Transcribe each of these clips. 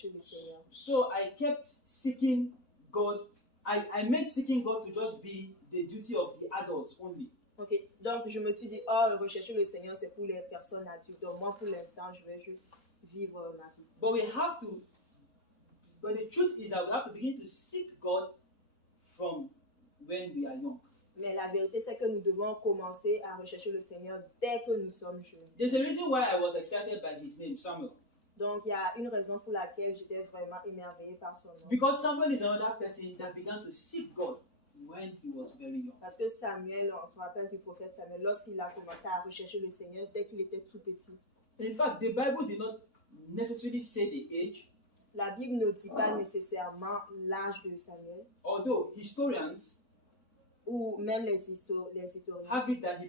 rechercher le Seigneur. So I kept seeking God. I made seeking God to just be the duty of the adults only. Ok, donc je me suis dit, oh, rechercher le Seigneur, c'est pour les personnes adultes. Donc moi, pour l'instant, je vais juste vivre ma vie. But the truth is that we have to begin to seek God from when we are young. Mais la vérité, c'est que nous devons commencer à rechercher le Seigneur dès que nous sommes jeunes. There's a reason why I was excited by his name, Samuel. Donc, il y a une raison pour laquelle j'étais vraiment émerveillée par son nom. Because Samuel is another person that began to seek God when he was very young. Parce que Samuel, on se rappelle du prophète Samuel, lorsqu'il a commencé à rechercher le Seigneur dès qu'il était tout petit. In fact, the Bible did not necessarily say the age. La Bible ne dit pas nécessairement l'âge de Samuel. Although historians Ou même les historiens. have it that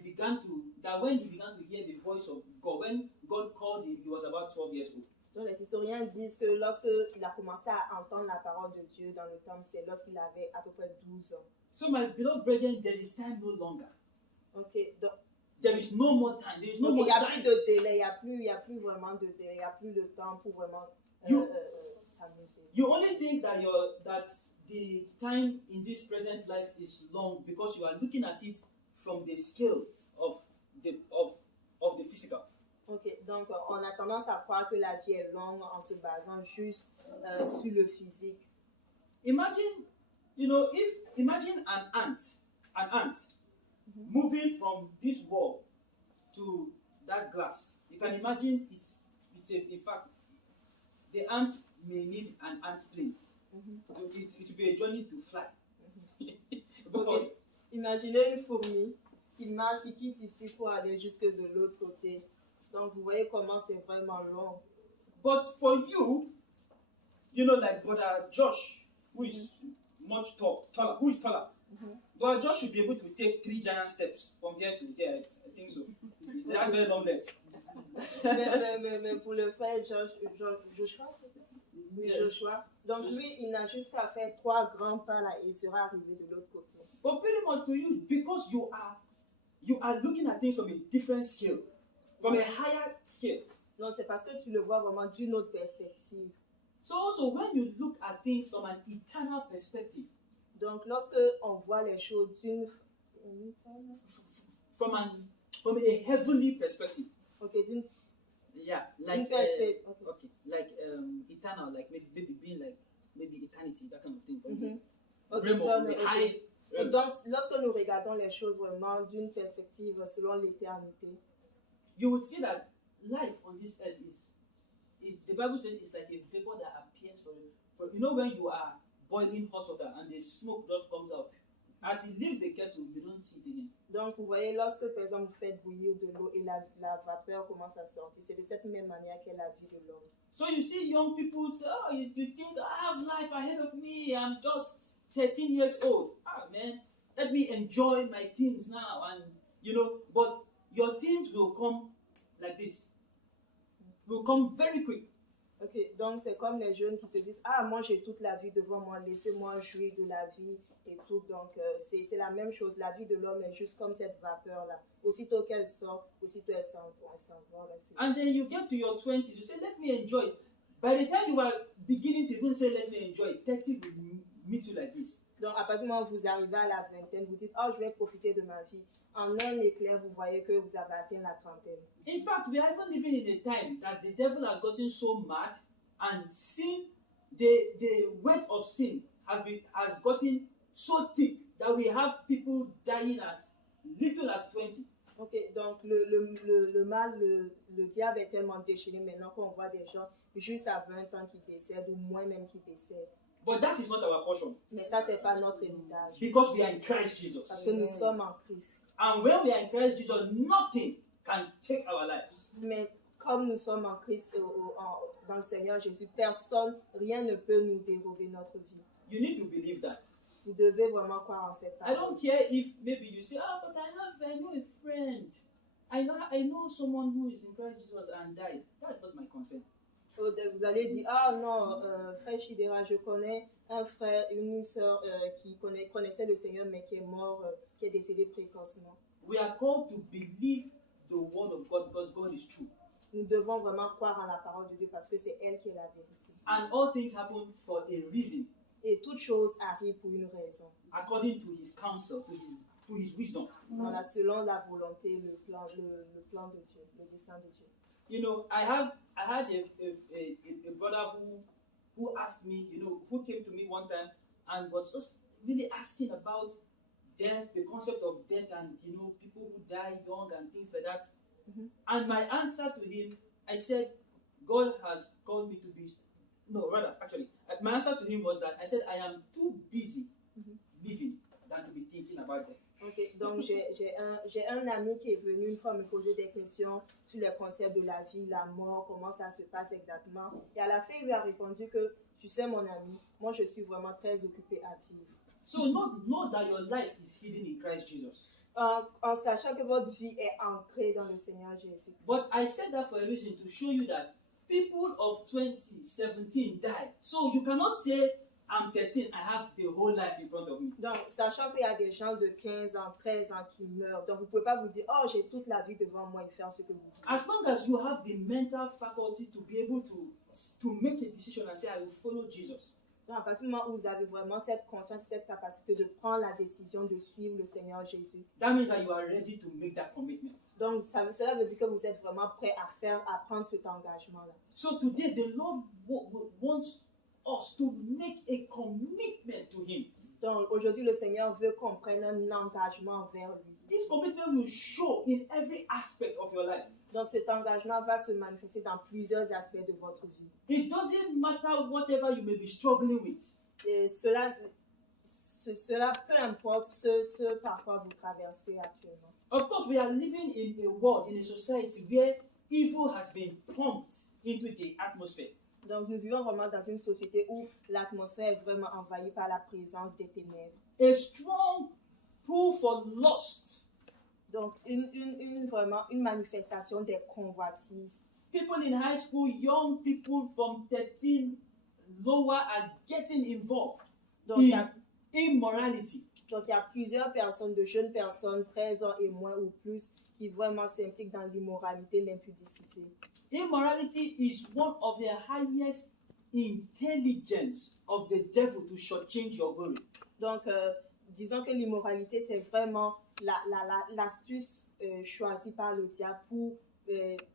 when he began to hear the voice of God, when God called him, he was about 12 years old. Donc les historiens disent que lorsqu'il a commencé à entendre la parole de Dieu dans le temple, c'est lorsqu'il avait à peu près 12 ans. So my beloved brethren, there is time no longer. Ok, donc There is no more time. There is no il more n'y a time. plus de délai, il n'y a plus vraiment de délai, il n'y a plus de temps pour vraiment s'amuser. You only think that the time in this present life is long because you are looking at it from the scale of the physical. Ok, donc on a tendance à croire que la vie est longue en se basant juste sur le physique. Imagine an ant moving from this wall to that glass. You can imagine in fact, the ant may need an ant plane. It will be a journey to fly. Okay. Imaginez une fourmi qui marche, qui quitte ici pour aller jusque de l'autre côté. Donc vous voyez comment c'est vraiment long. But for you, like Brother Josh, who is much taller, who is taller, Brother Josh should be able to take 3 giant steps from here to here. I think so. He has very long legs. mais pour le faire, Joshua, c'est ça? Oui, Joshua. Donc lui, il n'a juste qu'à faire 3 grands pas là et il sera arrivé de l'autre côté. But pretty much to you, because you are looking at things from a different scale, from a higher scale. Donc c'est parce que tu le vois vraiment d'une autre perspective. So also when you look at things from an eternal perspective, donc lorsque on voit les choses from a heavenly perspective. Okay, like eternal, like maybe being like maybe eternity, that kind of thing. Donc, lorsque nous regardons les choses vraiment d'une perspective selon l'éternité, you would see that life on this earth is the Bible says it's like a vapor that appears for when you are boiling hot water and the smoke just comes out. As it leaves the kettle, you don't see it again. Donc, vous voyez, lorsque, par exemple, vous faites bouillir de l'eau et la vapeur commence à sortir, c'est de cette même manière qu'est la vie de l'homme. So you see young people say, oh, you think I have life ahead of me, I'm just 13 years old. Ah, man, let me enjoy my teens now. And, but your teens will come like this. Will come very quick. Ok, donc c'est comme les jeunes qui se disent, ah, moi j'ai toute la vie devant moi, laissez-moi jouir de la vie et tout. Donc c'est la même chose, la vie de l'homme est juste comme cette vapeur-là. Aussitôt qu'elle sort, aussitôt elle s'envole. And then you get to your 20s, you say, let me enjoy it. By the time you are beginning to even say, let me enjoy it, 30 will meet you like this. Donc à partir du moment où vous arrivez à la vingtaine, vous dites, oh, je vais profiter de ma vie. En un éclair, vous voyez que vous avez atteint la trentaine. In fact, we are even living in a time that the devil has gotten so mad and sin, the weight of sin has gotten so thick that we have people dying as little as 20. Ok, donc le mal, le diable est tellement déchaîné maintenant qu'on voit des gens juste à 20 ans qui décèdent ou moins même qui décèdent. But that is not our portion. Mais ça, c'est pas notre héritage. Because we are in Christ Jesus. Parce que nous sommes en Christ. And when we are in Christ Jesus, nothing can take our lives. Mais comme nous sommes en Christ, dans le Seigneur Jésus, rien ne peut nous dérober notre vie. You need to believe that. Vous devez vraiment croire en cette parole. I don't care if maybe you say, but I know a friend. I know someone who is in Christ Jesus and died. That's not my concern. Vous allez dire, ah non, frère Chidera, je connais un frère, une soeur qui connaissait le Seigneur mais qui est mort, qui est décédé précocement. We are called to believe the word of God because God is true. Nous devons vraiment croire en la parole de Dieu parce que c'est elle qui est la vérité. And all things happen for a reason, Et toute chose arrive pour une raison. according to his counsel, to his wisdom. Voilà, selon la volonté, le plan de Dieu, le dessein de Dieu. You know, I had a brother who asked me, you know, who came to me one time and was just really asking about death, the concept of death, and you know, people who die young and things like that. Mhm. And my answer to him, I said, God has called me to be. No, rather, actually, my answer to him was that I said, I am too busy living than to be thinking about death. Ok, donc j'ai un ami qui est venu une fois me poser des questions sur les concepts de la vie, la mort, comment ça se passe exactement. Et à la fin, il lui a répondu que, tu sais mon ami, moi je suis vraiment très occupée à vivre. So know that your life is hidden in Christ Jesus. En sachant que votre vie est ancrée dans le Seigneur Jésus. But I said that for a reason, to show you that people of 20, 17 died. So you cannot say, I'm 13, I have the whole life in front of me. Donc, sachant qu'il y a des gens de 15 ans, 13 ans qui meurent, donc vous ne pouvez pas vous dire, oh, j'ai toute la vie devant moi et faire ce que vous voulez. As long as you have the mental faculty to be able to make a decision and say, I will follow Jesus. Donc, à partir du moment où vous avez vraiment cette conscience, cette capacité de prendre la décision de suivre le Seigneur Jésus, That means that you are ready to make that commitment. donc cela veut dire que vous êtes vraiment prêt à prendre cet engagement-là. So today, the Lord wants us to make a commitment to Him. Donc, aujourd'hui, le Seigneur veut qu'on prenne un engagement vers lui. This commitment will show in every aspect of your life. Donc, cet engagement va se manifester dans plusieurs aspects de votre vie. It doesn't matter whatever you may be struggling with. Et cela, peu importe ce par quoi vous traversez actuellement. Of course, we are living in a world, in a society where evil has been pumped into the atmosphere. Donc, nous vivons vraiment dans une société où l'atmosphère est vraiment envahie par la présence des ténèbres. A strong pull for lust. Donc, vraiment une manifestation des convoitises. People in high school, young people from 13 lower are getting involved Donc, il y in a immorality. Donc, il y a plusieurs personnes, de jeunes personnes, 13 ans et moins ou plus, qui vraiment s'impliquent dans l'immoralité, l'impudicité. Immorality is one of the highest intelligence of the devil to shortchange your glory. Donc, disons que l'immoralité, c'est vraiment l'astuce choisie par le diable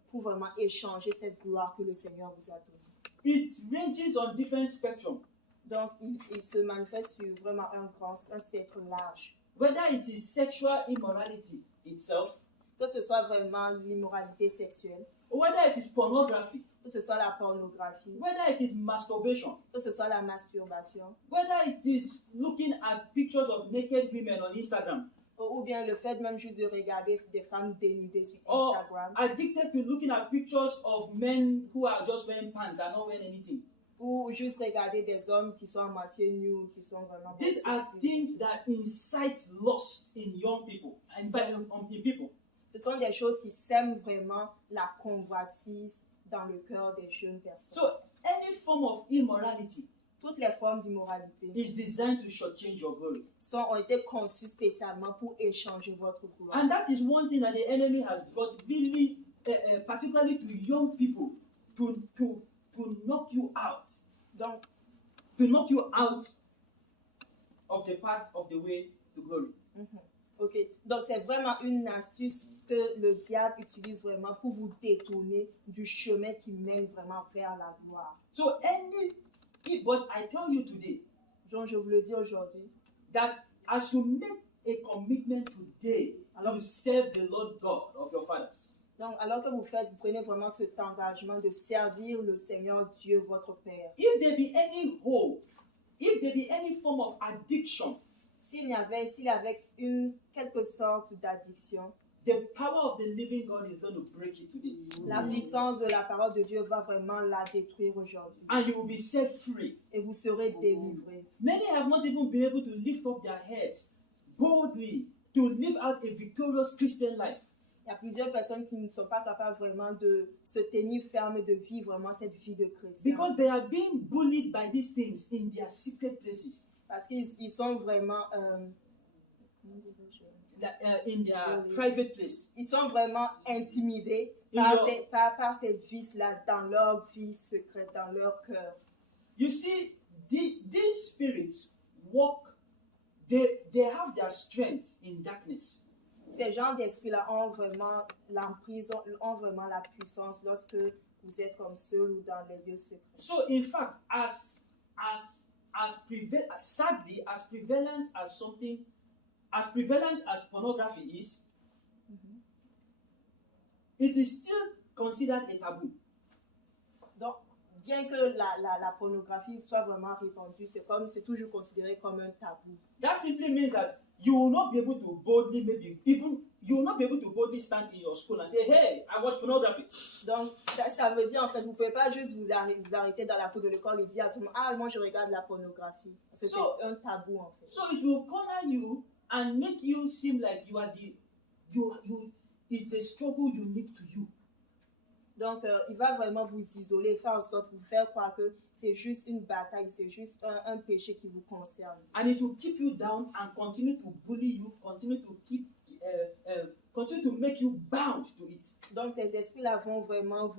pour vraiment échanger cette gloire que le Seigneur vous a donnée. It ranges on different spectrum. Donc, il se manifeste sur vraiment un spectre large. Whether it is sexual immorality itself, Que ce soit vraiment l'immoralité sexuelle, or whether it is pornography, que ce soit la pornographie, whether it is masturbation, que ce soit la masturbation, whether it is looking at pictures of naked women on Instagram, ou bien le fait même juste de regarder des femmes dénudées sur or Instagram, addicted to looking at pictures of men who are just wearing pants and not wearing anything. ou juste regarder des hommes qui sont à moitié nus, qui sont vraiment... These are things that incite lust in young people, in fact, in people. Ce sont des choses qui sèment vraiment la convoitise dans le cœur des jeunes personnes. So any form of immorality Toutes les formes d'immoralité is designed to shortchange your glory. ont été conçues spécialement pour échanger votre gloire. And that is one thing that the enemy has brought really, particularly to young people, to knock you out. Donc, To knock you out of the path of the way to glory. ok. Donc, c'est vraiment une astuce que le diable utilise vraiment pour vous détourner du chemin qui mène vraiment vers la gloire. So but I tell you today Donc, je vous le dis aujourd'hui, that as you make a commitment today to serve the Lord God of your fathers, donc, alors que vous prenez vraiment cet engagement de servir le Seigneur Dieu, votre Père, if there be any hold, if there be any form of addiction, s'il y avait quelque sorte d'addiction, the power of the living God is going to break it today. la puissance de la parole de Dieu va vraiment la détruire aujourd'hui. And you will be set free. Et vous serez délivrés. Many have not even been able to lift up their heads boldly to live out a victorious Christian life. Il y a plusieurs personnes qui ne sont pas capables vraiment de se tenir fermes et de vivre vraiment cette vie de chrétien. Because they are being bullied by these things in their secret places. Parce qu'ils sont vraiment... In their private place. Ils sont vraiment intimidés In par your- ces vices-là dans leur vie secrète, dans leur cœur. you see, these spirits walk, they have their strength in darkness. Ces genres d'esprits-là ont vraiment l'emprise, ont vraiment la puissance lorsque vous êtes comme seul ou dans les lieux secrets. So, in fact, sadly, as prevalent as pornography is, it is still considered a taboo. Donc, bien que la pornographie soit vraiment répandue, c'est toujours considéré comme un tabou. That simply means that you will not be able to boldly, you will not be able to boldly stand in your school and say, hey, I watch pornography. Donc, ça veut dire, en fait, vous ne pouvez pas juste vous arrêter dans la cour de l'école et dire à tout le monde, ah, moi, je regarde la pornographie. C'est un tabou, en fait. So it will corner you and make you seem like you are it's a struggle unique to you. Donc, il va vraiment vous isoler, faire en sorte de vous faire croire que c'est juste une bataille, c'est juste un péché qui vous concerne. And it will keep you down and continue to bully you, continue to make you bound to it. Donc, ces esprits-là vont vraiment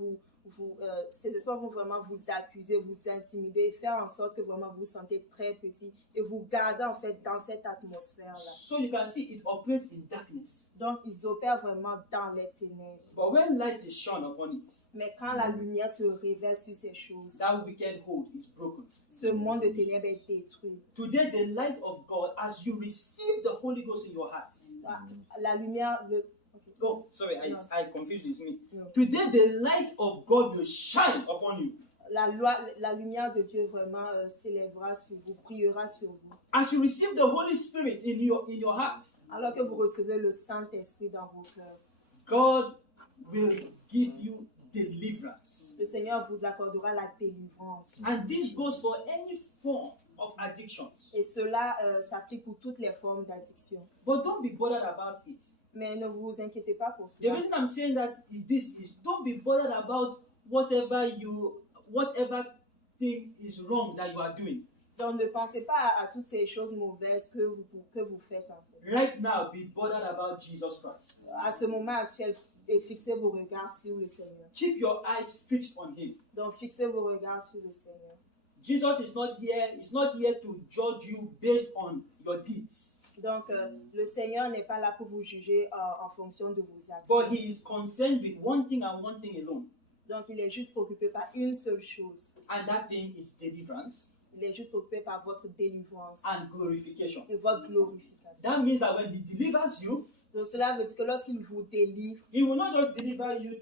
ces esprits vont vraiment vous accuser, vous intimider, faire en sorte que vraiment vous vous sentez très petit et vous gardez en fait dans cette atmosphère-là. So you can see it operates in darkness. Donc, ils opèrent vraiment dans les ténèbres. But when light is shone upon it, mais quand la lumière se révèle sur ces choses, that wicked hold is broken. Ce monde de ténèbres est détruit. Today, the light of God, as you receive the Holy Ghost in your heart. La lumière, Oh, sorry, I confused with me. No. Today, the light of God will shine upon you. La lumière de Dieu vraiment s'élèvera sur vous, brillera sur vous. As you receive the Holy Spirit in your heart, alors que vous recevez le Saint-Esprit dans vos cœurs, God will give you deliverance. Le Seigneur vous accordera la délivrance. And this goes for any form of addictions. Et cela s'applique pour toutes les formes d'addiction. But don't be bothered about it. Mais ne vous inquiétez pas pour The cela. reason I'm saying that is don't be bothered about whatever thing is wrong that you are doing. Donc ne pensez pas à toutes ces choses mauvaises que vous faites en fait. Right now, be bothered about Jesus Christ. À ce moment actuel, fixez vos regards sur le Seigneur. Keep your eyes fixed on Him. Donc fixez vos regards sur le Seigneur. Jesus is not here. He's not here to judge you based on your deeds. Donc le Seigneur n'est pas là pour vous juger en fonction de vos actes. But He is concerned with one thing and one thing alone. Donc il est juste préoccupé par une seule chose. And that thing is deliverance. Il est juste préoccupé par votre délivrance And glorification. et votre glorification. That means that when He delivers you, donc cela veut dire que lorsqu'il vous délivre, He will not just deliver you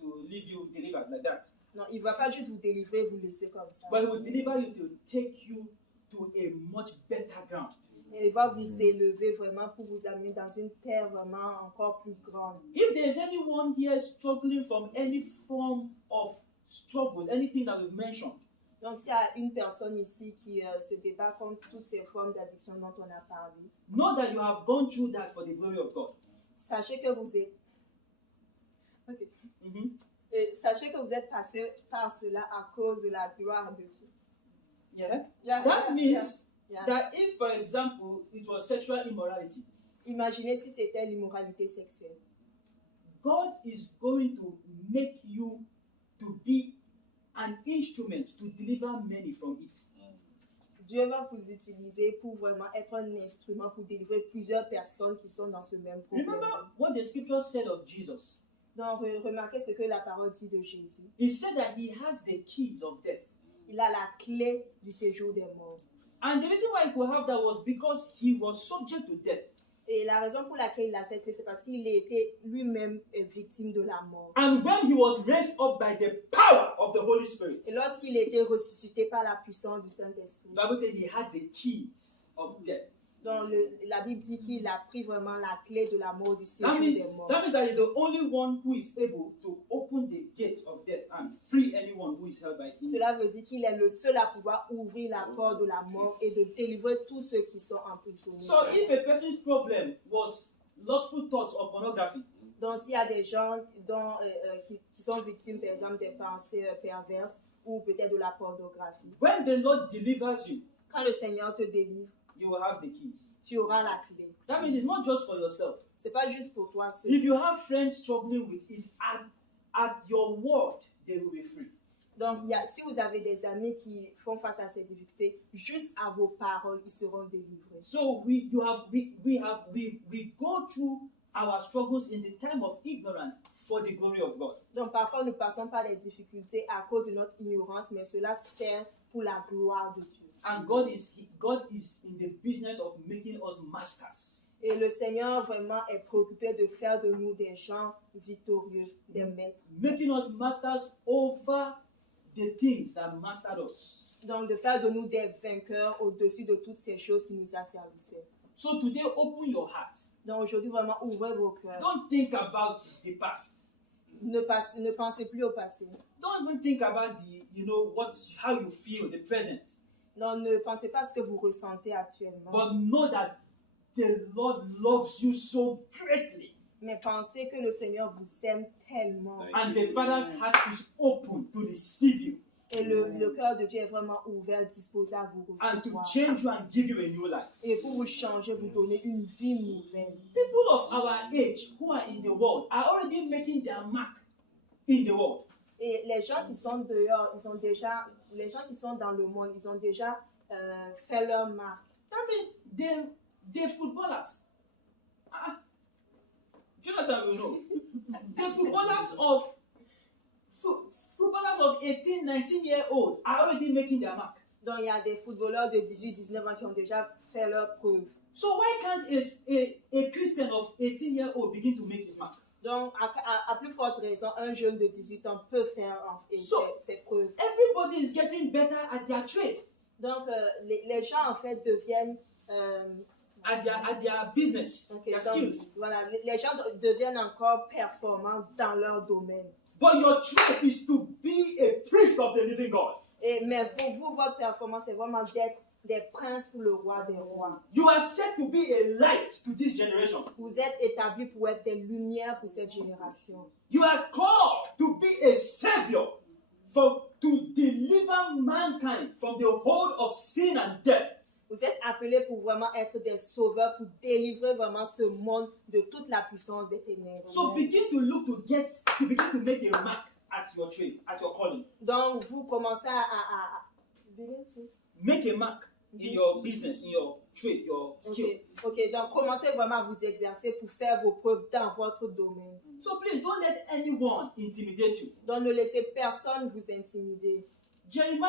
to leave you delivered like that. non, il ne va pas juste vous délivrer et vous laisser comme ça. But He will deliver you to take you to a much better ground. Et il va vous élever vraiment pour vous amener dans une terre vraiment encore plus grande. If there is anyone here struggling from any form of struggle, anything that we've mentioned, donc s'il y a une personne ici qui se débat contre toutes ces formes d'addiction dont on a parlé, know that you have gone through that for the glory of God. Sachez que vous êtes sachez que vous êtes passé par cela à cause de la gloire de Dieu. That means that if, for example, it was sexual immorality, imaginez si c'était l'immoralité sexuelle. God is going to make you to be an instrument to deliver many from it. Dieu va vous utiliser pour vraiment être un instrument pour délivrer plusieurs personnes qui sont dans ce même problème. Remember what the scripture said of Jesus. Donc, remarquez ce que la parole dit de Jésus. He said that he has the keys of death. Il a la clé du séjour des morts. And the reason why he could have that was because he was subject to death. Et la raison pour laquelle il a cette clé, c'est parce qu'il était lui-même victime de la mort. And when he was raised up by the power of the Holy Spirit, et lorsqu'il était ressuscité par la puissance du Saint-Esprit, the Bible said he had the keys of death. Donc la Bible dit qu'il a pris vraiment la clé de la mort du séjour That means des morts. that he's the only one who is able to open the gates of death and free anyone who is held by him. Cela veut dire qu'il est le seul à pouvoir ouvrir la porte de la mort et de délivrer tous ceux qui sont emprisonnés. So if a person's problem was lustful thoughts or pornography, donc s'il y a des gens qui sont victimes par exemple des pensées perverses ou peut-être de la pornographie, when the Lord delivers you, quand le Seigneur te délivre, you will have the keys. tu auras la clé. That means it's not just for yourself. C'est pas juste pour toi seul. If you have friends struggling with it, at your word, they will be free. Donc, si vous avez des amis qui font face à ces difficultés, juste à vos paroles, ils seront délivrés. So we go through our struggles in the time of ignorance for the glory of God. Donc, parfois, nous passons par des difficultés à cause de notre ignorance, mais cela sert pour la gloire de Dieu. And God is in the business of making us masters. Et le Seigneur vraiment est préoccupé de faire de nous des gens victorieux, des maîtres. Making us masters over the things that mastered us. Donc, de faire de nous des vainqueurs au-dessus de toutes ces choses qui nous asservissaient. So today, open your heart. Donc, aujourd'hui, vraiment, ouvrez vos cœurs. Don't think about the past. Ne pensez plus au passé. Don't even think about how you feel, the present. Donc, ne pensez pas à ce que vous ressentez actuellement. But know that the Lord loves you so greatly. Mais pensez que le Seigneur vous aime tellement. And the Father's heart is open to receive you. Et le cœur de Dieu est vraiment ouvert, disposé à vous And to recevoir. change you and give you a new life. Et pour vous changer, vous donner une vie nouvelle. People of our age who are in the world are already making their mark in the world. Et les gens qui sont dehors, les gens qui sont dans le monde, ils ont déjà fait leur marque. That means the footballers. Jonathan will know. The footballers of 18, 19-year-old are already making their mark. Donc il y a des footballeurs de 18, 19 ans qui ont déjà fait leur preuve. So why can't a Christian of 18-year-old begin to make his mark? Donc, à plus forte raison, un jeune de 18 ans peut faire ses preuves. Everybody is getting better at their trade. Donc, les gens, en fait, deviennent... at their business, their skills. Voilà, les gens deviennent encore performants dans leur domaine. But your trade is to be a priest of the living God. Mais pour vous, votre performance, c'est vraiment d'être des princes pour le roi des rois. You are set to be a light to this generation. Vous êtes établis pour être des lumières pour cette génération. You are called to be a savior to deliver mankind from the hold of sin and death. Vous êtes appelés pour vraiment être des sauveurs, pour délivrer vraiment ce monde de toute la puissance des ténèbres. So begin to begin to make a mark at your trade, at your calling. Donc vous commencez à make a mark in your business, in your trade, your skill. Ok, donc commencez vraiment à vous exercer pour faire vos preuves dans votre domaine. So please don't let anyone intimidate you. Donc ne laissez personne vous intimider. When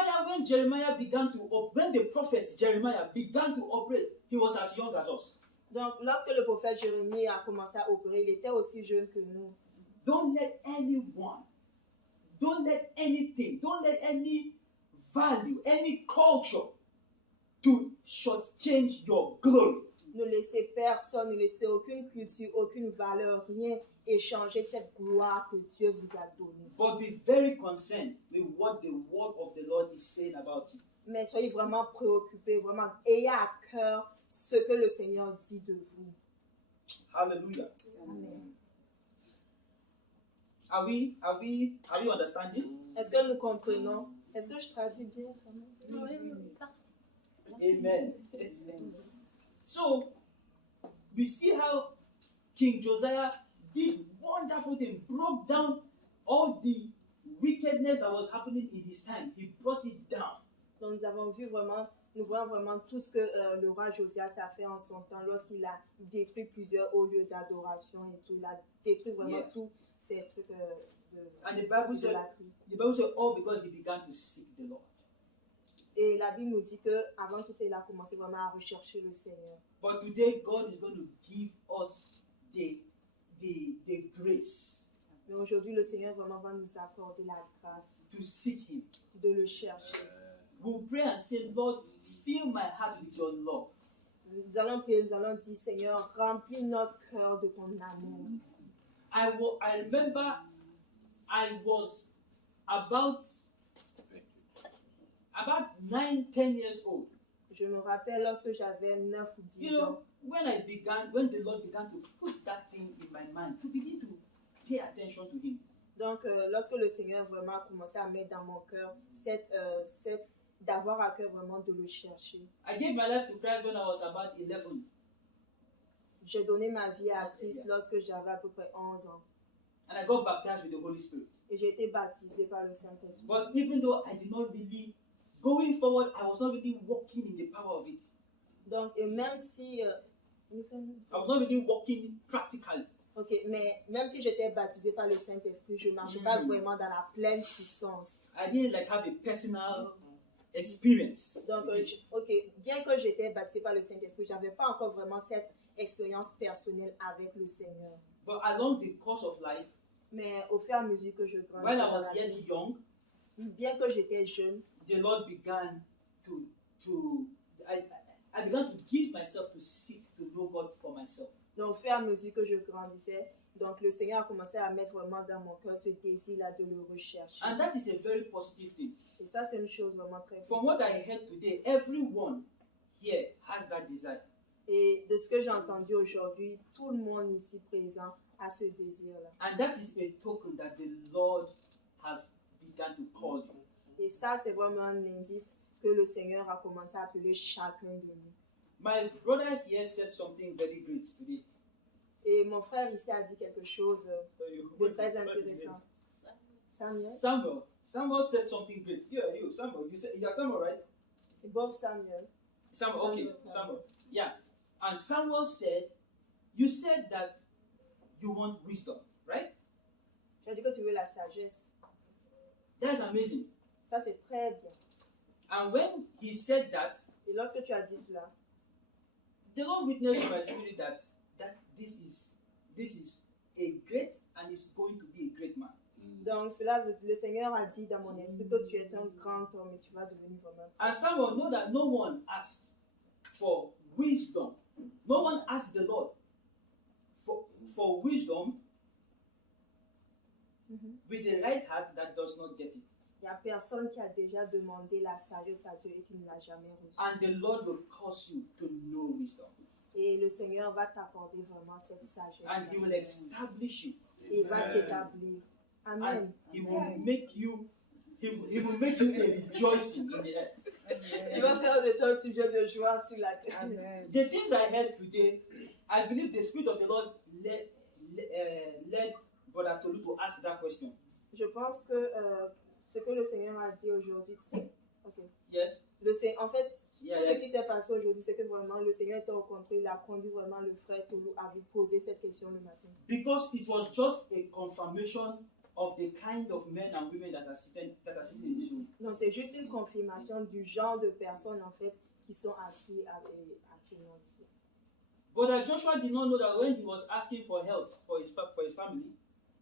the prophet Jeremiah began to operate, he was as young as us. Donc lorsque le prophète Jérémie a commencé à opérer, il était aussi jeune que nous. Don't let anyone, don't let anything, don't let any value, any culture to shortchange your glory. Ne laissez personne, ne laissez aucune culture, aucune valeur, rien échanger cette gloire que Dieu vous a donnée. But be very concerned with what the word of the Lord is saying about you. Mais soyez vraiment préoccupés, vraiment ayez à cœur ce que le Seigneur dit de vous. Hallelujah. Amen. Are we understanding? Est-ce que nous comprenons? Est-ce que je traduis bien? Amen. So, we see how King Josiah did wonderful things, broke down all the wickedness that was happening in his time. He brought it down. Donc nous voyons vraiment tout ce que le roi Josias a fait en son temps lorsqu'il a détruit plusieurs hauts lieux d'adoration et tout. Il a détruit vraiment tous ces trucs And the Bible said, all because he began to seek the Lord. Et la Bible nous dit que avant tout ça, il a commencé vraiment à rechercher le Seigneur. But today, God is going to give us the grace. Mais aujourd'hui, le Seigneur vraiment va nous accorder la grâce to seek Him, de le chercher. We'll pray and say, Lord, fill my heart with your love. Nous allons prier, nous allons dire, Seigneur, remplis notre cœur de ton amour. I remember I was about 9-10 years old. Je me rappelle lorsque j'avais 9 ou 10 ans. When the Lord began to put that thing in my mind, to begin to pay attention to Him. Donc, lorsque le Seigneur vraiment a commencé à mettre dans mon cœur d'avoir à cœur vraiment de le chercher. I gave my life to Christ when I was about 11. J'ai donné ma vie à Christ lorsque j'avais à peu près 11 ans. and I got baptized with the Holy Spirit. et j'ai été baptisé par le Saint-Esprit. But even though I did not really, going forward, I was not really walking in the power of it. Donc, et même si... I was not really walking practically. Ok, mais même si j'étais baptisé par le Saint-Esprit, je ne marchais pas vraiment dans la pleine puissance. I didn't like have a personal experience. Donc, with it. ok, bien que j'étais baptisé par le Saint-Esprit, je n'avais pas encore vraiment cette expérience personnelle avec le Seigneur. But along the course of life, Mais au fur et à mesure que je grandissais, while I dans was la yet vie, young, bien que j'étais jeune, the Lord began I began to give myself to seek to know God for myself. donc au fur et à mesure que je grandissais, donc le Seigneur a commencé à mettre vraiment dans mon cœur ce désir-là de le rechercher. And that is a very positive thing. Et ça, c'est une chose vraiment très From what I heard today, everyone here has that desire. Et de ce que j'ai entendu aujourd'hui, tout le monde ici présent a ce désir-là. And that is a token that the Lord has begun to call you. Et ça, c'est vraiment un indice que le Seigneur a commencé à appeler chacun de nous. My brother here said something very great today. Et mon frère ici a dit quelque chose de What très is his name? intéressant. Samuel? Samuel said something great. Yeah, you, Samuel. You're Samuel, right? C'est Bob Samuel. Samuel, okay, Samuel. Samuel. Yeah. And Samuel said, you said that you want wisdom, right? Tu as dit que tu veux la sagesse. That's amazing. Ça, c'est très bien. And when he said that, Et lorsque tu as dit cela, the Lord witnessed to my spirit that this is a great and is going to be a great man. donc cela, le Seigneur a dit dans mon esprit que tu es un grand homme et tu vas devenir vraiment. And Samuel know that no one asked for wisdom. No one asked the Lord for wisdom with the right heart that does not get it. Il n'y a personne qui a déjà demandé la sagesse à Dieu et qui ne l'a jamais reçue. And the Lord will cause you to know wisdom. Et le Seigneur va t'accorder vraiment cette sagesse. And he will establish you. Et il va t'établir. Amen. And he will make you a rejoicing in the earth. Il va faire de toi un sujet de joie sur la terre. The things I heard today, I believe the Spirit of the Lord led Brother Tolu to ask that question. Je pense que ce que le Seigneur a dit aujourd'hui, c'est... Okay. Yes? En fait, Yeah, ce yeah. qui s'est passé aujourd'hui, c'est que vraiment le Seigneur était au contrôle. Il a conduit vraiment le frère Tolu à lui poser cette question le matin. Because it was just a confirmation of the kind of men and women that are sitting in this room. Donc c'est juste une confirmation du genre de personnes en fait qui sont assis actuellement ici. But Joshua did not know that when he was asking for help for his family,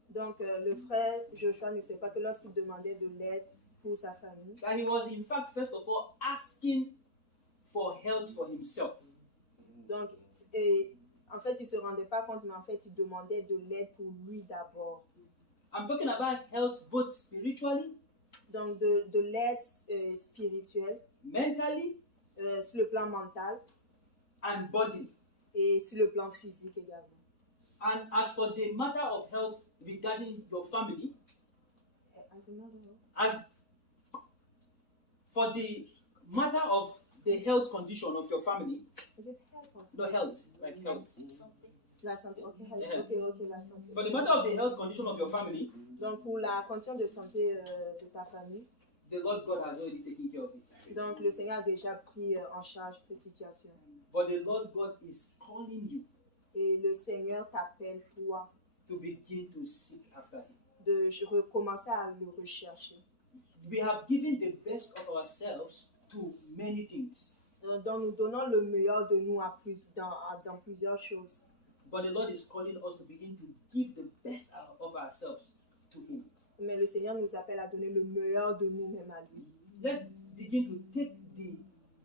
Donc le frère Joshua ne sait pas que lorsqu'il demandait de l'aide pour sa famille, that he was in fact first of all asking for help for himself. donc en fait il ne se rendait pas compte, mais en fait il demandait de l'aide pour lui d'abord. I'm talking about health both spiritually, Donc de l'aide spirituelle, mentally, sur le plan mental and body. et sur le plan physique également. And as for the matter of health regarding your family, as for the matter of the health condition of your family, Is it health or- no health, like health. La santé, ok, health, Yeah. ok, la santé. For the matter of the health condition of your family, Donc pour la condition de santé de ta famille, the Lord God has already taken care of it. donc le Seigneur a déjà pris en charge cette situation. But the Lord God is calling you Et le Seigneur t'appelle toi to begin to seek after Him. de recommencer à le rechercher. We have given the best of ourselves to many things, Donc nous donnons le meilleur de nous dans plusieurs choses. but the Lord is calling us to begin to give the best of ourselves to Him. Mais le Seigneur nous appelle à donner le meilleur de nous-mêmes à lui. Let's begin to take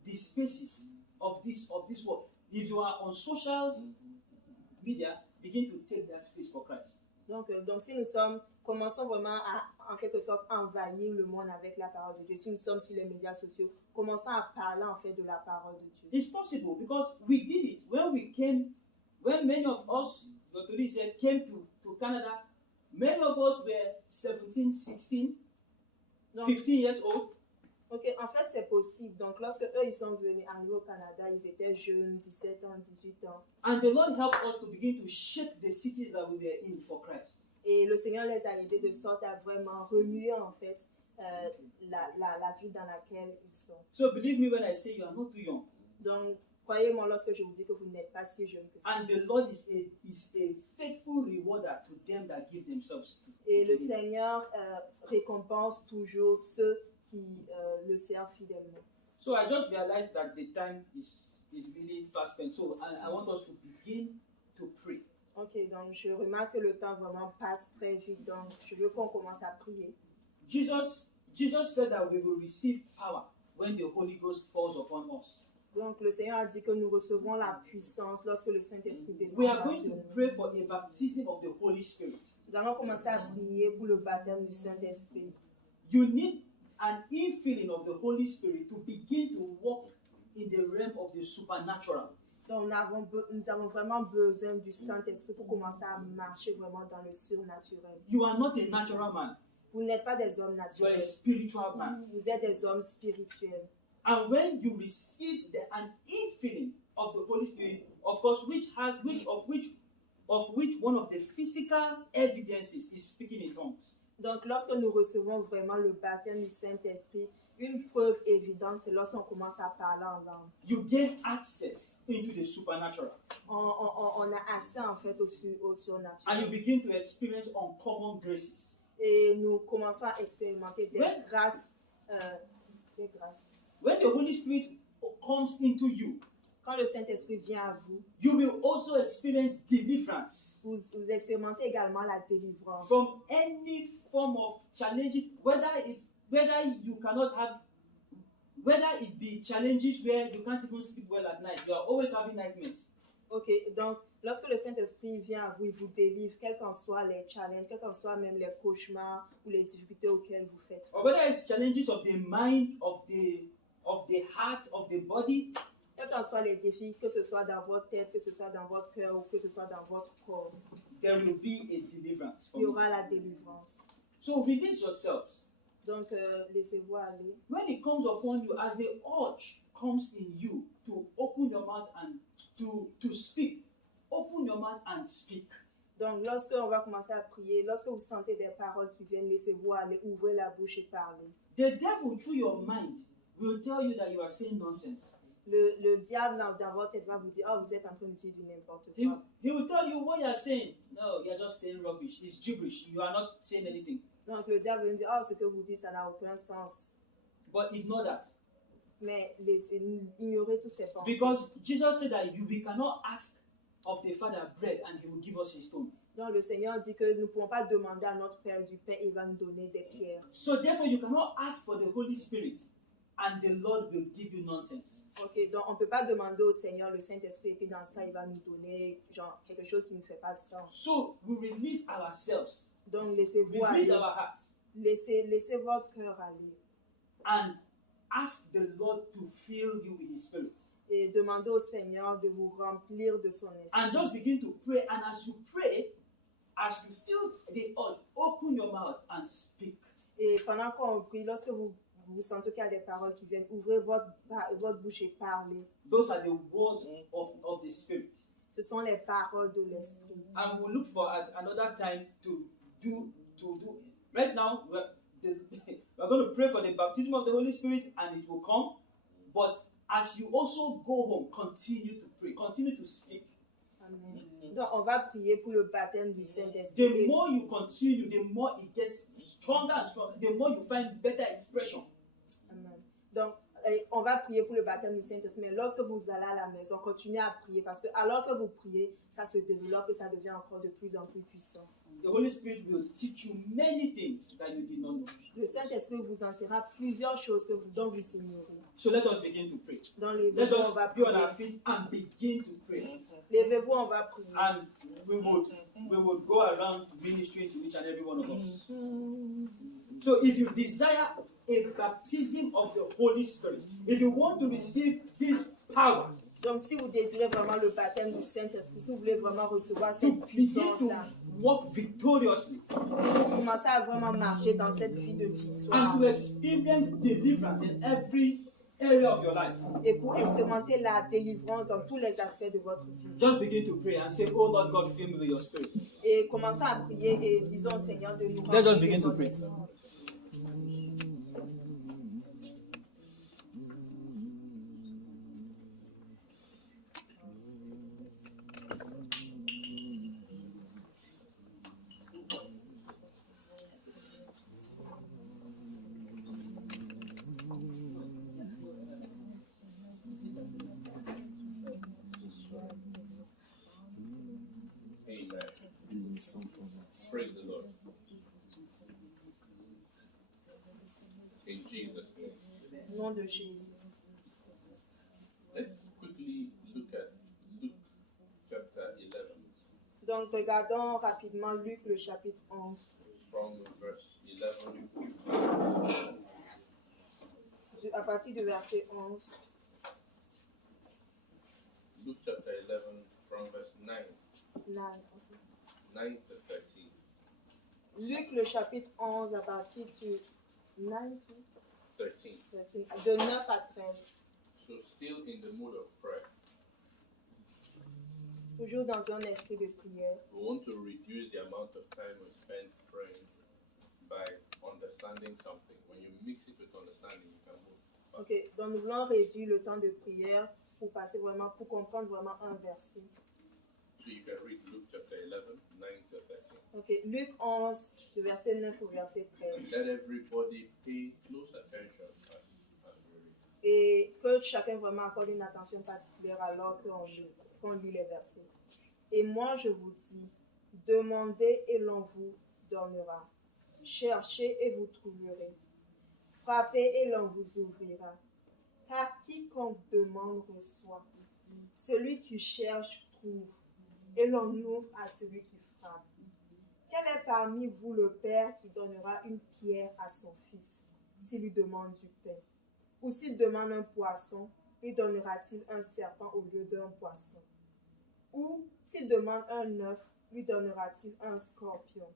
the spaces of this world. If you are on social media, begin to take that space for Christ. Donc si nous commençons vraiment à, en quelque sorte, envahir le monde avec la parole de Dieu, si nous sommes sur les médias sociaux, commençons à parler en fait de la parole de Dieu. It's possible because we did it when many of us, Dr. Lee said, came to Canada. Many of us were 17, 16, Donc, 15 years old. ok, en fait, c'est possible. Donc, lorsque eux, ils sont venus arriver au Canada, ils étaient jeunes, 17 ans, 18 ans. And the Lord helped us to begin to shake the cities that we were in for Christ. Et le Seigneur les a aidés de sorte à vraiment remuer en fait la vie dans laquelle ils sont. So believe me when I say you are not too young. Donc, croyez-moi lorsque je vous dis que vous n'êtes pas si jeune que ça. And the Lord is a faithful rewarder to them that give themselves to Et le Him. Seigneur récompense toujours ceux qui le servent fidèlement. So I just realized that the time is really fast spent. So I want us to begin to pray. Ok, donc je remarque que le temps vraiment passe très vite. Donc, je veux qu'on commence à prier. Jesus said that we will receive power when the Holy Ghost falls upon us. Donc, le Seigneur a dit que nous recevrons la puissance lorsque le Saint-Esprit We descendra are going sur to nous. pray for a baptism of the Holy Spirit. Nous allons commencer à prier pour le baptême du Saint-Esprit. You need an infilling of the Holy Spirit to begin to walk in the realm of the supernatural. Donc, nous avons vraiment besoin du Saint-Esprit pour commencer à marcher vraiment dans le surnaturel. You are not a natural man. Vous n'êtes pas des hommes You are a naturels. spiritual man. Vous êtes des hommes spirituels. And when you receive an infilling of the Holy Spirit, of course, which one of the physical evidences is speaking in tongues. Donc, lorsque nous recevons vraiment le baptême du Saint-Esprit, une preuve évidente, c'est lorsqu'on commence à parler en langue. You gain access into the supernatural. On a accès en fait au And you surnaturel. begin to experience uncommon graces. Et nous commençons à expérimenter des Ouais. grâces. Des grâces. When the Holy Spirit comes into you, Quand le Saint-Esprit vient à vous, you will also experience deliverance vous expérimentez également la délivrance. from any form of challenges, whether you cannot have, whether it be challenges where you can't even sleep well at night, you are always having nightmares. Ok, donc lorsque le Saint-Esprit vient à vous, il vous délivre, quels qu'en soient les challenges, quels qu'en soient même les cauchemars ou les difficultés auxquelles vous faites Or face. whether it's challenges of the mind, of the heart, of the body, Quels qu'en soient les défis, que ce soit dans votre tête, que ce soit dans votre cœur ou que ce soit dans votre corps, there will be a deliverance. il y From aura it. la délivrance. So release yourselves. Donc, laissez-vous aller. When it comes upon you, as the urge comes in you to open your mouth and to speak, open your mouth and speak. Donc, lorsque on va commencer à prier, lorsque vous sentez des paroles qui viennent, laissez-vous aller, ouvrez la bouche et parlez. The devil, through your mind, will tell you that you are saying nonsense. Le diable dans votre tête va vous dire, oh, vous êtes en train de dire du n'importe He, quoi. he will tell you what you are saying. No, you are just saying rubbish. It's gibberish. You are not saying anything. Donc, le diable va vous dire, oh, ce que vous dites, ça n'a aucun sens. But ignore that. Mais ignorez toutes ces pensées. Because Jesus said that we cannot ask of the Father bread and he will give us a stone. Donc, le Seigneur dit que nous ne pouvons pas demander à notre Père du pain et il va nous donner des pierres. So therefore, you cannot ask for the Holy Spirit and the Lord will give you nonsense. Ok, donc on ne peut pas demander au Seigneur le Saint-Esprit et puis dans ce cas, il va nous donner genre, quelque chose qui ne fait pas de sens. So we release ourselves, Donc, laissez-vous release aller. our hearts, Laissez votre cœur aller. and ask the Lord to fill you with His Spirit. Et demandez au Seigneur de vous remplir de son esprit. And just begin to pray. And as you pray, as you feel the urge, open your mouth and speak. Et pendant qu'on prie, lorsque vous sentez qu'il y a des paroles qui viennent, ouvrez votre bouche et parlez. Those are the words of the Spirit. Ce sont les paroles de l'esprit. And we'll look for at another time to do. Right now, we're going to pray for the baptism of the Holy Spirit, and it will come. But as you also go home, continue to pray, continue to speak. Amen. Donc, on va prier pour le baptême du Saint-Esprit. The Et- more you continue, the more it gets stronger and stronger. The more you find better expression. Amen. Donc, on va prier pour le baptême du Saint-Esprit. Mais lorsque vous allez à la maison, continuez à prier. Parce que alors que vous priez, ça se développe et ça devient encore de plus en plus puissant. The Holy Spirit will teach you many things that you did not know. Le Saint-Esprit vous enseignera plusieurs choses dont vous ignorez. So let us begin to pray. Dans les Let on us va be on our prier. feet and begin to pray. Levez-vous, on va prier. And we would go around ministering to each and every one of us. So if you desire a baptism of the Holy Spirit, if you want to receive this power, Donc, si vous désirez vraiment le baptême du Saint-Esprit, si vous voulez vraiment recevoir to cette begin to puissance-là, walk victoriously commencez à vraiment marcher dans cette vie de victoire and to experience deliverance in every area of your life, et pour expérimenter la délivrance dans tous les aspects de votre vie. just begin to pray and say, Oh Lord God, fill me with your spirit. Et Et commençons à prier et disons au Seigneur de nous Let us remplir de begin to son pray. esprit. Amen. Praise the Lord. In Jesus' name. Au nom de Jésus. Let's quickly look at Luke chapter 11 Donc, regardons rapidement Luc, le chapitre 11, from verse 11. à partir du verset 11. Luke chapter 11 from verse 9, 9. 9 to 13. Luc, le chapitre 11, à partir du 9, 13. de 9 à 13. So still in the mood of prayer, Toujours dans un esprit de prière. we want to reduce the amount of time we spend praying by understanding something. When you mix it with understanding, you can move. Ok, donc nous voulons réduire le temps de prière pour passer vraiment, pour comprendre vraiment un verset. So you can read Luke chapter 11, 9 to 13. Ok, Luc 11, du verset 9 au verset 13. Let everybody pay close attention as we read. Et que chacun vraiment accorde une attention particulière alors qu'on lit les versets. Et moi je vous dis, demandez et l'on vous donnera. Cherchez et vous trouverez. Frappez et l'on vous ouvrira. Car quiconque demande reçoit. Celui qui cherche trouve. Et l'on ouvre à celui qui frappe. Quel est parmi vous le père qui donnera une pierre à son fils s'il lui demande du pain? Ou s'il demande un poisson, lui donnera-t-il un serpent au lieu d'un poisson? Ou s'il demande un œuf, lui donnera-t-il un scorpion?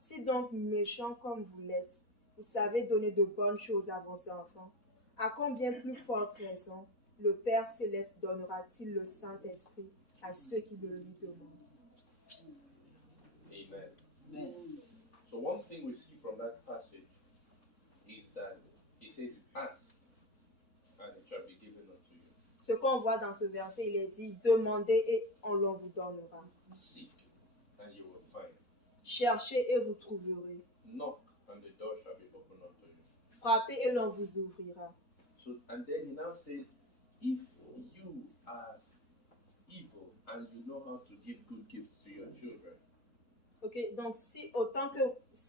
Si donc méchant comme vous l'êtes, vous savez donner de bonnes choses à vos enfants, à combien plus forte raison le Père céleste donnera-t-il le Saint-Esprit à ceux qui le lui demandent? Amen. Amen. So one thing we see from that passage is that he says, ask, and it shall be given unto you. Ce qu'on voit dans ce verset, il est dit, demandez et on l'on vous donnera. Seek, and you will find. Cherchez et vous trouverez. Knock, and the door shall be opened unto you. Frappez et l'on vous ouvrira. So, and then he now says, if you are evil and you know how to give good gifts to your children, Ok, donc si autant que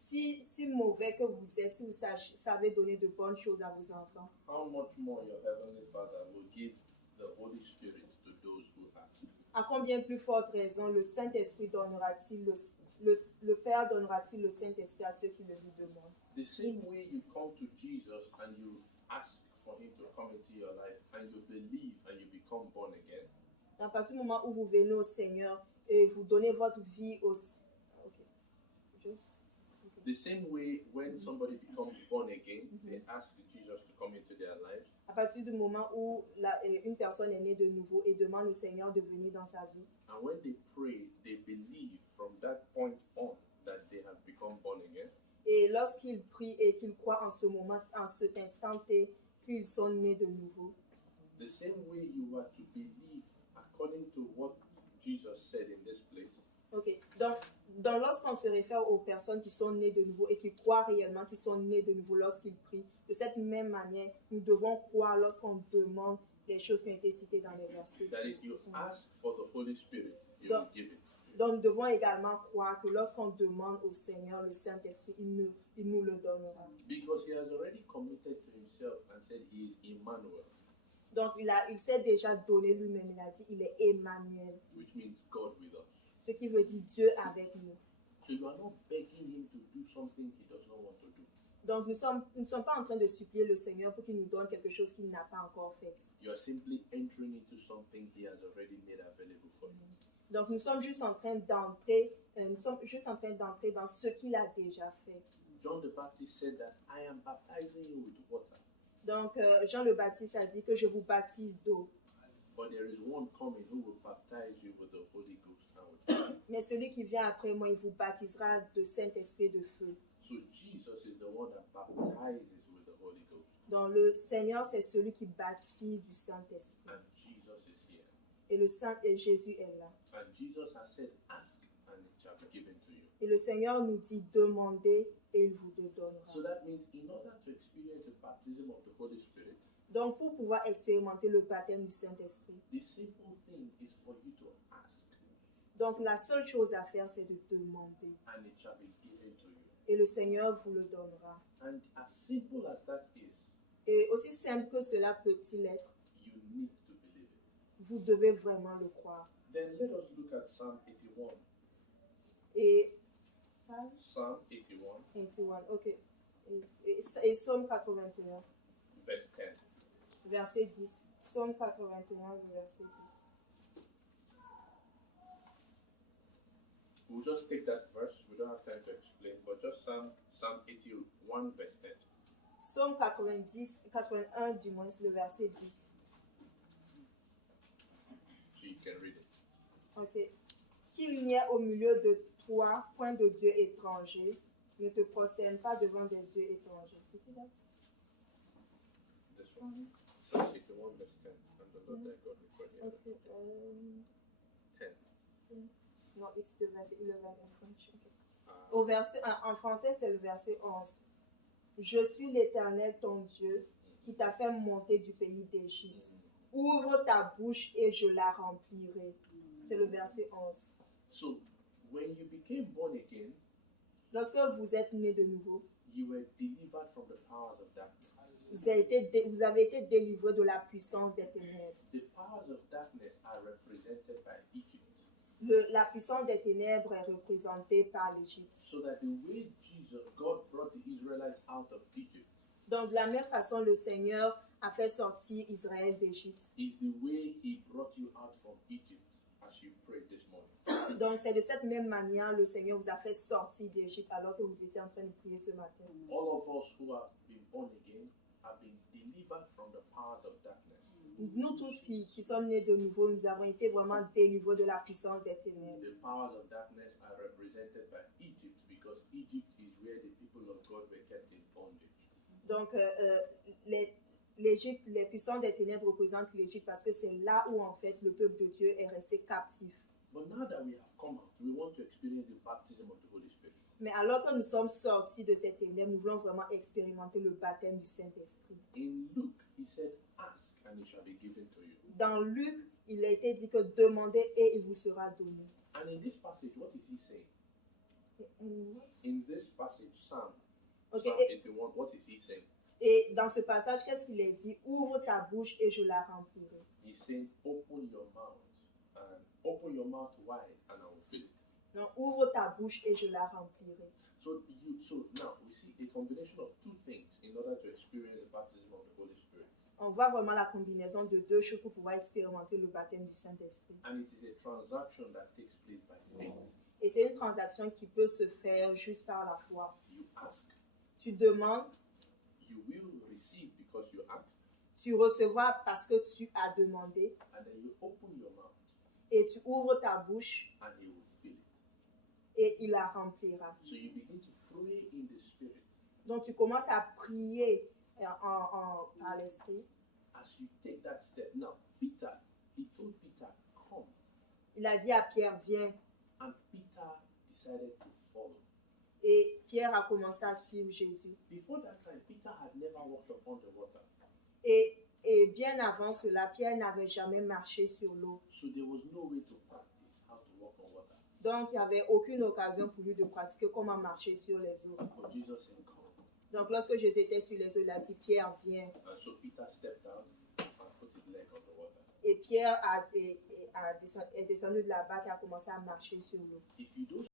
si mauvais que vous êtes, si vous savez donner de bonnes choses à vos enfants, how much more your heavenly Father will give the Holy Spirit to those who ask. à combien plus forte raison le Saint-Esprit donnera-t-il le Père donnera-t-il le Saint-Esprit à ceux qui le lui demandent? The same way you come to Jesus and you ask for him to come into your life and you believe and you become born again, À partir du moment où vous venez au Seigneur et vous donnez votre vie au the same way when somebody becomes born again, they ask Jesus to come into their lives. à partir du moment où une personne est née de nouveau et demande au Seigneur de venir dans sa vie. And when they pray, they believe from that point on that they have become born again. Et lorsqu'ils prient et qu'ils croient en ce moment, en cet instant T, qu'ils sont nés de nouveau. The same way you are to believe according to what Jesus said in this place. Ok, donc lorsqu'on se réfère aux personnes qui sont nées de nouveau et qui croient réellement qu'ils sont nés de nouveau lorsqu'ils prient, de cette même manière, nous devons croire lorsqu'on demande les choses qui ont été citées dans les versets. That if you ask for the Holy Spirit, He will give it. Donc nous devons également croire que lorsqu'on demande au Seigneur le Saint-Esprit, il nous le donnera. Because He has already committed to Himself and said He is Emmanuel, Donc il s'est déjà donné lui-même, il a dit il est Emmanuel, which means God with us. ce qui veut dire Dieu avec nous. So you are not begging Him to do something He does not want to do. Donc nous ne sommes pas en train de supplier le Seigneur pour qu'il nous donne quelque chose qu'il n'a pas encore fait. You are simply entering into something He has already made available for you. Donc nous sommes juste en train d'entrer, dans ce qu'il a déjà fait. John the Baptist said that I am baptizing you with water. Donc Jean le Baptiste a dit que je vous baptise d'eau. But there is one coming who will baptize you with the Holy Ghost and with fire. Mais celui qui vient après moi, il vous baptisera de Saint-Esprit et de feu. So Jesus is the one that baptizes with the Holy Ghost. Donc le Seigneur, c'est celui qui baptise du Saint-Esprit. And Jesus is here. Et le Saint et Jésus est là. And Jesus has said, ask and it shall be given to you. Et le Seigneur nous dit, demandez et il vous le donnera. So that means in order to experience the baptism of the Holy Spirit, Donc pour pouvoir expérimenter le baptême du Saint-Esprit, the simple thing is for you to ask donc la seule chose à faire, c'est de demander. and it shall be given to you. Et le Seigneur vous le donnera. And as simple as that is, Et aussi simple que cela peut-il être, you need to believe it. vous devez vraiment le croire. Then let us look at Psalm 81. Et Psalm Psalm 81, 81, ok. Et Psaume 81, verse 10. verset 10. Psaume 81, verset 10. We'll just take that verse. We don't have time to explain, but just Psalm 81, verse 10. Psaume 81 du moins, le verset 10. So you can read it. Ok. Qu'il n'y ait au milieu de toi point de Dieu étranger, ne te prosterne pas devant des dieux étrangers. You see that? This one. Psalm 81, verse 10. And the Lord thy God will call you. Ok. 10. Non, it's the verset 11 in French. Okay. Ah, Au verset, en français, c'est le verset 11. Je suis l'Éternel, ton Dieu, qui t'a fait monter du pays d'Égypte. Ouvre ta bouche et je la remplirai. C'est le verset 11. So, when you became born again, Lorsque vous êtes né de nouveau, you were delivered from the powers of darkness. vous avez été délivré de la puissance des ténèbres. The powers of darkness are represented by Egypt. La puissance des ténèbres est représentée par l'Égypte. So that the way God brought the Israelites out of Egypt Donc, de la même façon, le Seigneur a fait sortir Israël d'Égypte. is the way He brought you out from Egypt as you prayed this morning. Donc, c'est de cette même manière le Seigneur vous a fait sortir d'Égypte alors que vous étiez en train de prier ce matin. All of us who have been born again have been delivered from the powers of darkness. Nous tous qui sommes nés de nouveau, nous avons été vraiment délivrés de la puissance des ténèbres. The powers of darkness are represented by Egypt because Egypt is where the people of God were kept in bondage. Donc, l'Égypte, les puissances des ténèbres représentent l'Égypte parce que c'est là où, en fait, le peuple de Dieu est resté captif. But now that we have come out, we want to experience the baptism of the Holy Spirit. Mais alors que nous sommes sortis de ces ténèbres, nous voulons vraiment expérimenter le baptême du Saint-Esprit. In Luke, he said, ask and it shall be given to you. Dans Luc, il a été dit que demandez et il vous sera donné. And in this passage, what is he saying? In this passage, Psalm Okay, 81, what is he saying? et dans ce passage, qu'est-ce qu'il est dit? Ouvre ta bouche et je la remplirai. He's saying, open your mouth wide and I will fill it. Donc, ouvre ta bouche et je la remplirai. So now we see a combination of two things in order to experience the baptism of the Holy Spirit. On voit vraiment la combinaison de deux choses pour pouvoir expérimenter le baptême du Saint-Esprit. And it is a transaction that takes place by faith. Et c'est une transaction qui peut se faire juste par la foi. You ask, Tu demandes, you will receive because you asked, tu recevras parce que tu as demandé, and then you open your mouth et tu ouvres ta bouche and He will fill it. et il la remplira. So you begin to pray in the Spirit. Donc tu commences à prier par l'Esprit. As you take that step, now Peter, he told Peter, come, Il a dit à Pierre, viens. and Peter decided to follow. Et Pierre a commencé à suivre Jésus. Before that time, Peter had never walked upon the water. Et bien avant cela, Pierre n'avait jamais marché sur l'eau. So there was no way to practice how to walk on water. Donc, il n'y avait aucune occasion pour lui de pratiquer comment marcher sur les eaux. But Jesus said, come. Donc, lorsque Jésus était sur les eaux, il a dit, Pierre, viens. And so Peter stepped out and put his leg on the water. Et Pierre est descendu de la barque et a commencé à marcher sur l'eau. If you don't